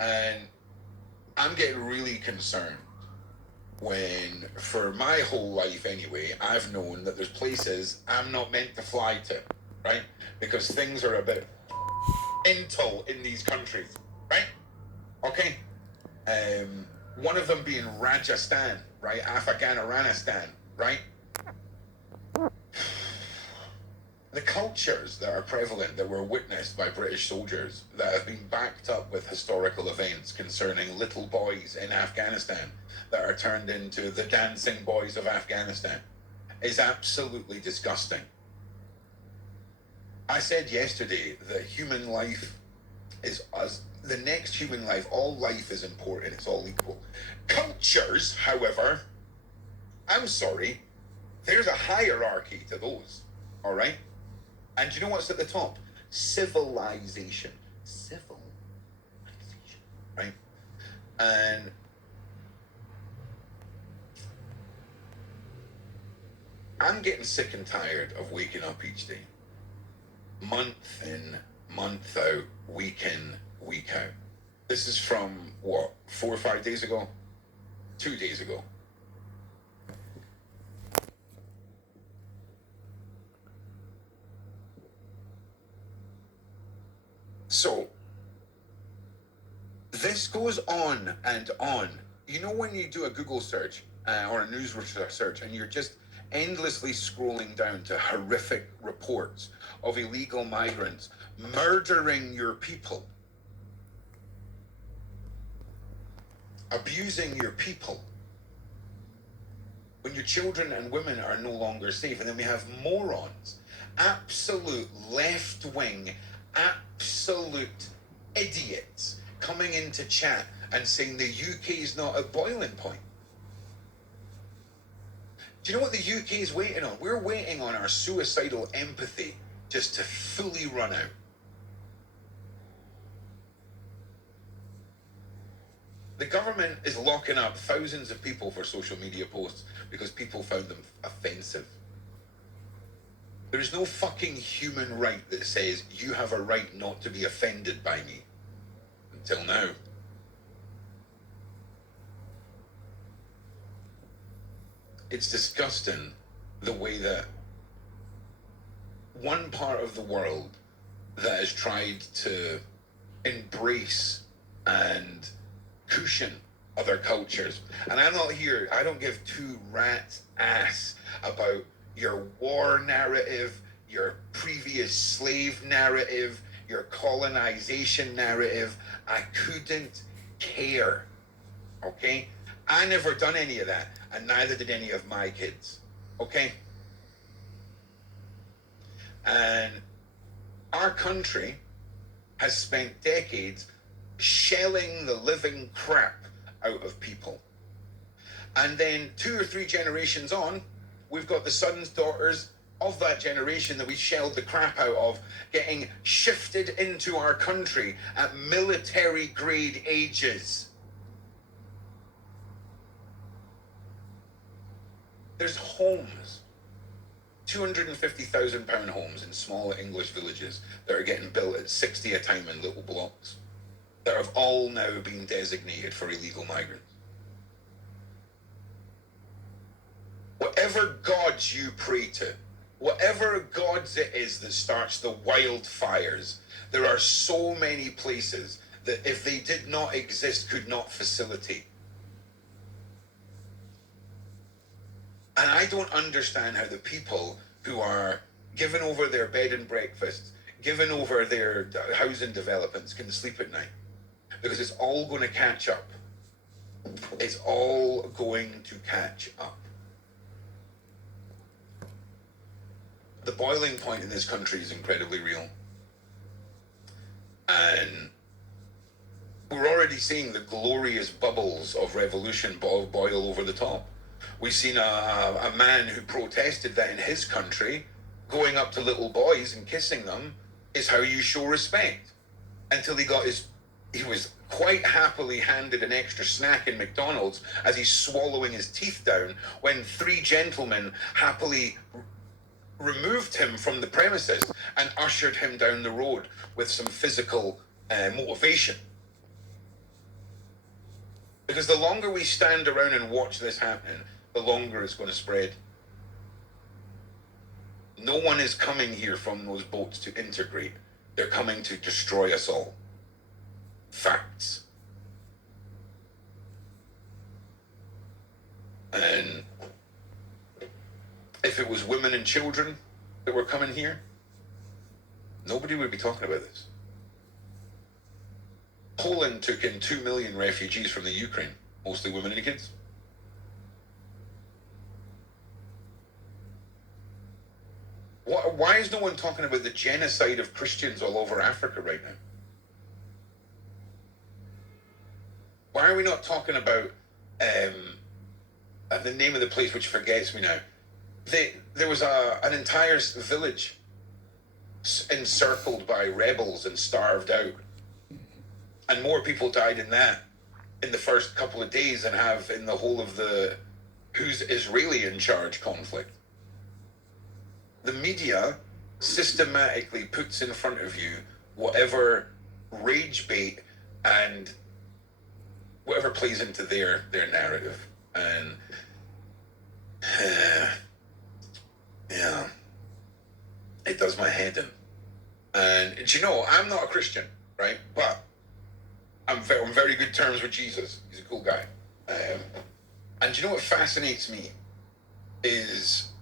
And I'm getting really concerned when, for my whole life anyway, I've known that there's places I'm not meant to fly to, right? Because things are a bit mental in these countries, right? Okay. One of them being Rajasthan, right? Afghanistan, right? The cultures that are prevalent that were witnessed by British soldiers that have been backed up with historical events concerning little boys in Afghanistan that are turned into the dancing boys of Afghanistan is absolutely disgusting. I said yesterday that human life is us. The next human life, all life is important, it's all equal. Cultures, however, I'm sorry, there's a hierarchy to those, all right? And do you know what's at the top? Civilization. Civilization, right? And I'm getting sick and tired of waking up each day, month in, month out, week in, week out. This is from what, 4 or 5 days ago? 2 days ago. So this goes on and on. You know, when you do a Google search or a news search and you're just endlessly scrolling down to horrific reports of illegal migrants murdering your people, abusing your people, when your children and women are no longer safe. And then we have morons, absolute left-wing, absolute idiots coming into chat and saying the UK is not at boiling point. Do you know what the UK is waiting on? We're waiting on our suicidal empathy just to fully run out. The government is locking up thousands of people for social media posts because people found them offensive. There is no fucking human right that says you have a right not to be offended by me. Until now. It's disgusting the way that one part of the world that has tried to embrace and cushion other cultures. And I'm not here, I don't give two rats ass about your war narrative, your previous slave narrative, your colonization narrative. I couldn't care. Okay? I never done any of that, and neither did any of my kids. Okay? And our country has spent decades shelling the living crap out of people. And then 2 or 3 generations on, we've got the sons, daughters of that generation that we shelled the crap out of getting shifted into our country at military grade ages. There's homes, £250,000 homes in small English villages that are getting built at 60 a time in little blocks that have all now been designated for illegal migrants. Whatever gods you pray to, whatever gods it is that starts the wildfires, there are so many places that if they did not exist, could not facilitate. And I don't understand how the people who are given over their bed and breakfasts, given over their housing developments, can sleep at night. Because it's all going to catch up. It's all going to catch up. The boiling point in this country is incredibly real. And we're already seeing the glorious bubbles of revolution boil over the top. We've seen a man who protested that in his country, going up to little boys and kissing them is how you show respect. Until he was quite happily handed an extra snack in McDonald's as he's swallowing his teeth down when 3 gentlemen happily removed him from the premises and ushered him down the road with some physical motivation. Because the longer we stand around and watch this happen, the longer it's going to spread. No one is coming here from those boats to integrate. They're coming to destroy us all. Facts. And if it was women and children that were coming here, nobody would be talking about this. Poland took in 2 million refugees from the Ukraine, mostly women and kids. Why is no one talking about the genocide of Christians all over Africa right now? Why are we not talking about the name of the place, which forgets me now? There was an entire village encircled by rebels and starved out. And more people died in that in the first couple of days than have in the whole of the who's Israeli in charge conflict. The media systematically puts in front of you whatever rage bait and whatever plays into their narrative. And yeah, it does my head in. And you know, I'm not a Christian, right? But I'm on very good terms with Jesus. He's a cool guy. And you know what fascinates me is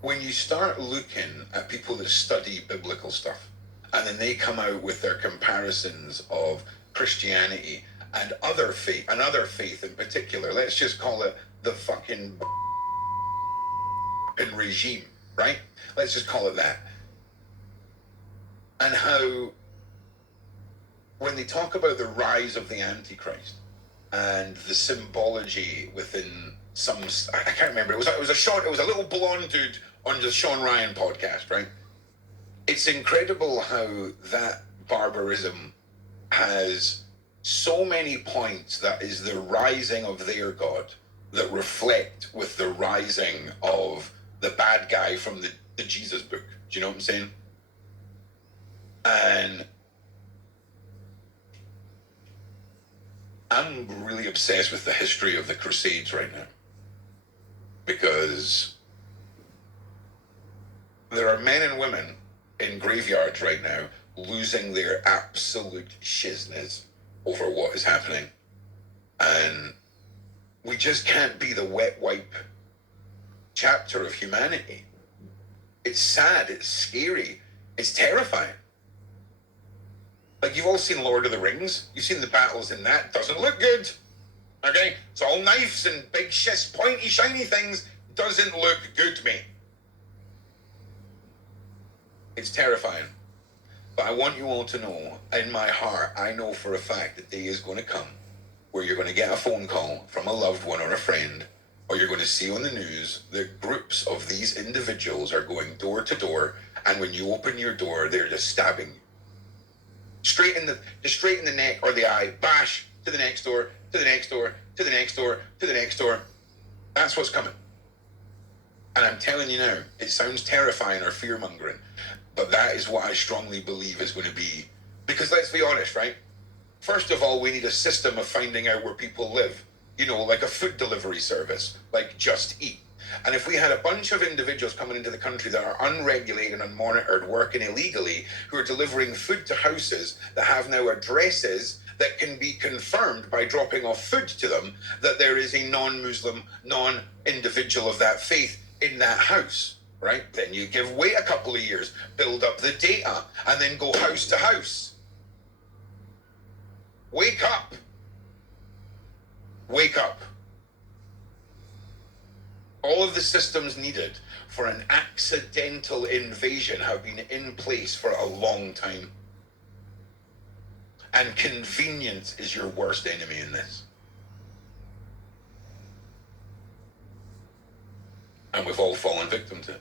when you start looking at people that study biblical stuff, and then they come out with their comparisons of Christianity and other faith, another faith in particular. Let's just call it the fucking regime, right? Let's just call it that. And how when they talk about the rise of the Antichrist and the symbology within some, I can't remember. It was a little blonde dude on the Sean Ryan podcast, right? It's incredible how that barbarism has so many points that is the rising of their God that reflect with the rising of the bad guy from the Jesus book. Do you know what I'm saying? And I'm really obsessed with the history of the Crusades right now, because there are men and women in graveyards right now losing their absolute shizness over what is happening. And we just can't be the wet wipe chapter of humanity. It's sad, it's scary, it's terrifying. Like, you've all seen Lord of the Rings. You've seen the battles in that. Doesn't look good. Okay? It's all knives and big pointy, shiny things. Doesn't look good to me. It's terrifying. But I want you all to know, in my heart, I know for a fact the day is going to come where you're going to get a phone call from a loved one or a friend, or you're going to see on the news that groups of these individuals are going door to door, and when you open your door, they're just stabbing you. Straight in the neck or the eye, bash, to the next door, to the next door, to the next door, to the next door. That's what's coming. And I'm telling you now, it sounds terrifying or fear-mongering, but that is what I strongly believe is going to be. Because let's be honest, right? First of all, we need a system of finding out where people live. You know, like a food delivery service, like Just Eat. And if we had a bunch of individuals coming into the country that are unregulated and unmonitored, working illegally, who are delivering food to houses that have now addresses that can be confirmed by dropping off food to them, that there is a non-Muslim, non-individual of that faith in that house, right? Then you wait a couple of years, build up the data, and then go house to house. Wake up. Wake up. All of the systems needed for an accidental invasion have been in place for a long time. And convenience is your worst enemy in this. And we've all fallen victim to it.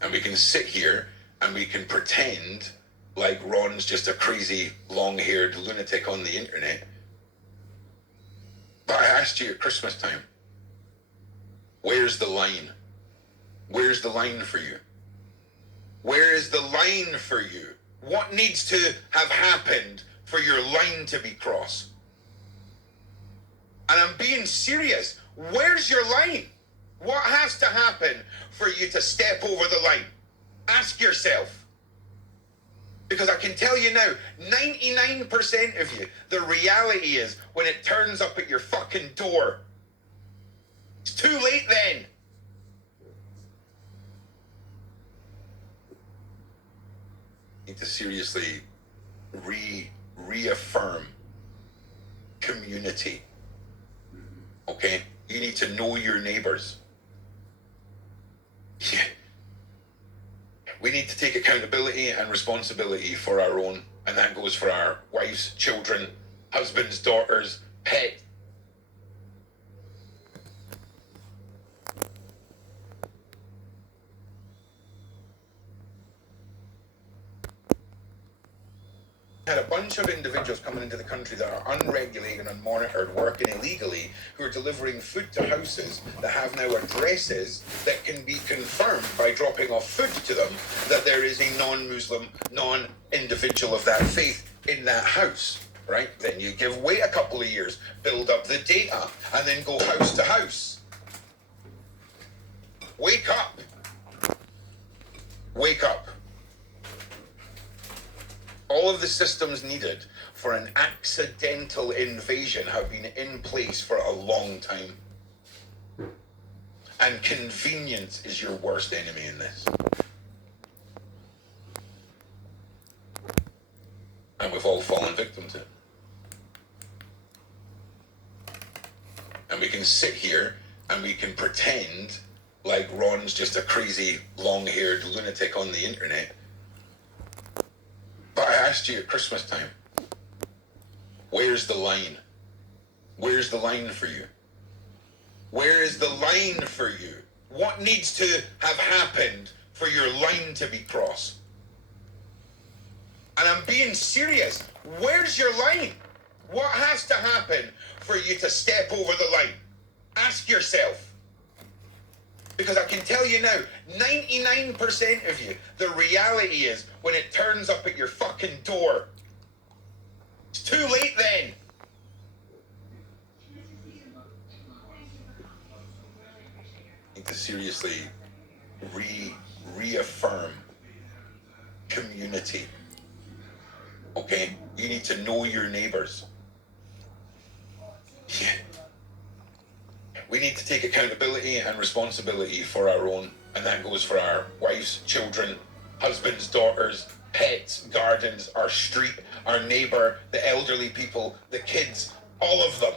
And we can sit here and we can pretend like Ron's just a crazy, long-haired lunatic on the internet. But I asked you at Christmas time, where's the line? Where's the line for you? Where is the line for you? What needs to have happened for your line to be crossed. And I'm being serious. Where's your line? What has to happen for you to step over the line? Ask yourself. Because I can tell you now, 99% of you, the reality is when it turns up at your fucking door, it's too late then. You need to seriously reaffirm community. Okay? You need to know your neighbors. Yeah. We need to take accountability and responsibility for our own, and that goes for our wives, children, husbands, daughters, pets. Had a bunch of individuals coming into the country that are unregulated and unmonitored, working illegally, who are delivering food to houses that have now addresses that can be confirmed by dropping off food to them that there is a non-Muslim, non-individual of that faith in that house, right? Then you wait a couple of years, build up the data, and then go house to house. Wake up. Wake up. All of the systems needed for an accidental invasion have been in place for a long time. And convenience is your worst enemy in this. And we've all fallen victim to it. And we can sit here and we can pretend like Ron's just a crazy, long-haired lunatic on the internet. But I asked you at Christmas time, where's the line? Where's the line for you? Where is the line for you? What needs to have happened for your line to be crossed? And I'm being serious. Where's your line? What has to happen for you to step over the line? Ask yourself. Because I can tell you now, 99% of you, the reality is when it turns up at your fucking door, it's too late then. You need to seriously reaffirm community. Okay? You need to know your neighbors. Yeah. We need to take accountability and responsibility for our own, and that goes for our wives, children, husbands, daughters, pets, gardens, our street, our neighbor, the elderly people, the kids, all of them.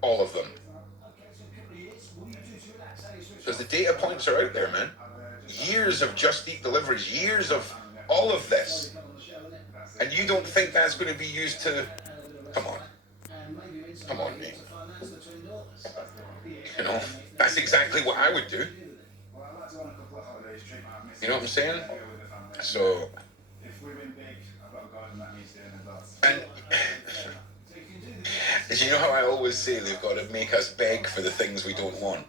All of them. Because the data points are out there, man. Years of Just Eat deliveries, years of all of this. And you don't think that's going to be used to... Come on. Come on, mate. You know, that's exactly what I would do. You know what I'm saying? So, and you know how I always say they've got to make us beg for the things we don't want?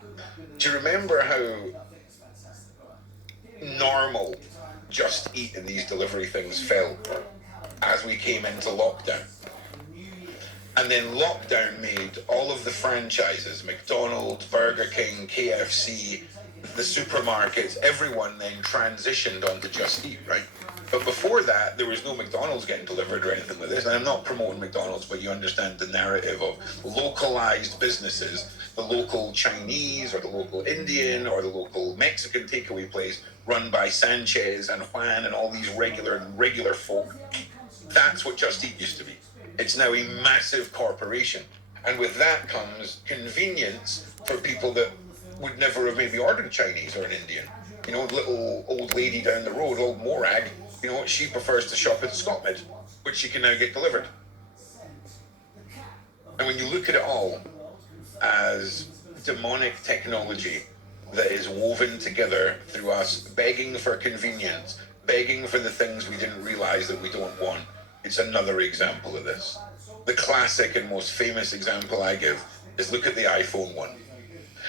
Do you remember how normal Just Eat and these delivery things felt as we came into lockdown? And then lockdown made all of the franchises, McDonald's, Burger King, KFC, the supermarkets, everyone then transitioned onto Just Eat, right? But before that, there was no McDonald's getting delivered or anything like this. And I'm not promoting McDonald's, but you understand the narrative of localized businesses, the local Chinese or the local Indian or the local Mexican takeaway place run by Sanchez and Juan and all these regular folk. That's what Just Eat used to be. It's now a massive corporation. And with that comes convenience for people that would never have maybe ordered Chinese or an Indian. You know, little old lady down the road, old Morag, you know, she prefers to shop at Scotmid, which she can now get delivered. And when you look at it all as demonic technology that is woven together through us begging for convenience, begging for the things we didn't realize that we don't want, it's another example of this. The classic and most famous example I give is look at the iPhone 1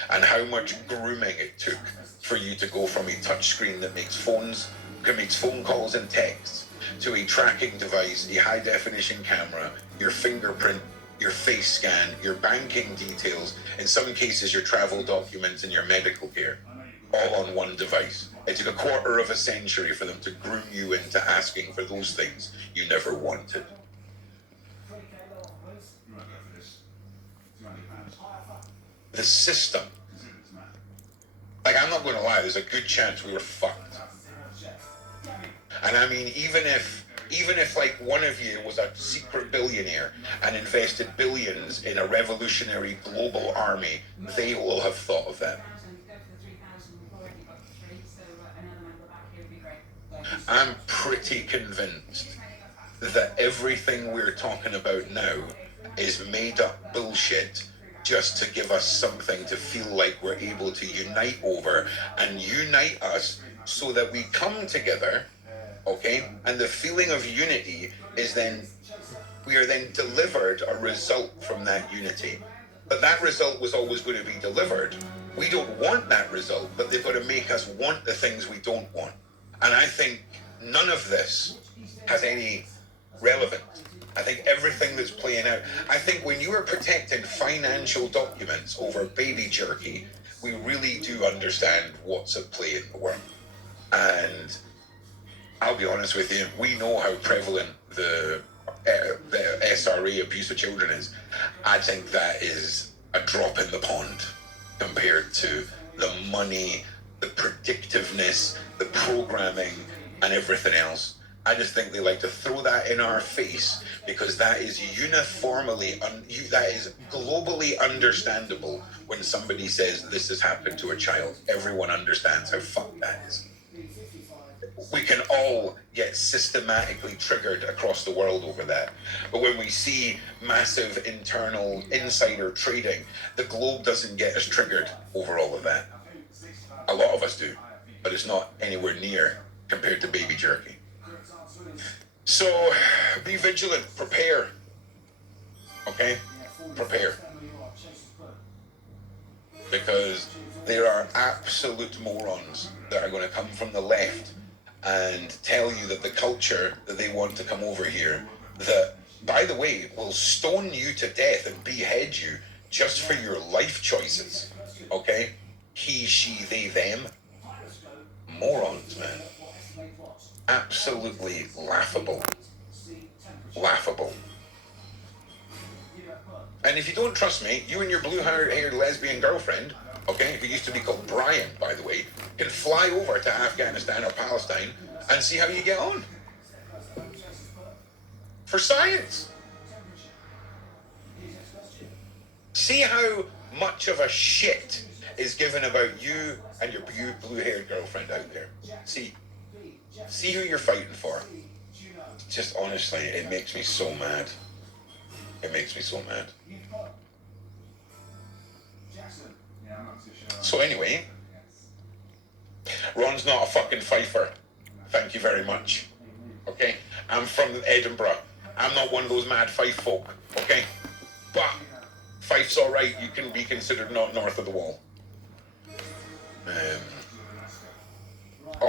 and how much grooming it took for you to go from a touchscreen that makes phone calls and texts to a tracking device, a high-definition camera, your fingerprint, your face scan, your banking details, in some cases your travel documents and your medical care, all on one device. It took a quarter of a century for them to groom you into asking for those things you never wanted. The system. Like, I'm not going to lie, there's a good chance we were fucked. And I mean, even if like one of you was a secret billionaire and invested billions in a revolutionary global army, they will have thought of that. I'm pretty convinced that everything we're talking about now is made up bullshit just to give us something to feel like we're able to unite over and unite us so that we come together, okay? And the feeling of unity is then, we are then delivered a result from that unity. But that result was always going to be delivered. We don't want that result, but they've got to make us want the things we don't want. And I think none of this has any relevance. I think everything that's playing out, I think when you are protecting financial documents over baby jerky, we really do understand what's at play in the world. And I'll be honest with you, we know how prevalent the SRA, abuse of children, is. I think that is a drop in the pond compared to the money, the predictiveness, the programming, and everything else. I just think they like to throw that in our face because that is uniformly, that is globally understandable when somebody says this has happened to a child. Everyone understands how fucked that is. We can all get systematically triggered across the world over that. But when we see massive internal insider trading, the globe doesn't get as triggered over all of that. A lot of us do, but it's not anywhere near compared to baby jerky. So be vigilant, prepare. Okay? Prepare. Because there are absolute morons that are going to come from the left and tell you that the culture that they want to come over here, that, by the way, will stone you to death and behead you just for your life choices. Okay? He, she, they, them. Morons, man. Absolutely laughable. Laughable. And if you don't trust me, you and your blue-haired lesbian girlfriend, okay, who used to be called Brian, by the way, can fly over to Afghanistan or Palestine and see how you get on. For science. See how much of a shit is given about you and your blue-haired girlfriend out there. See who you're fighting for. Just honestly, it makes me so mad. It makes me so mad. So anyway, Ron's not a fucking fifer. Thank you very much. Okay? I'm from Edinburgh. I'm not one of those mad Fife folk. Okay? But Fife's alright. You can be considered not north of the wall.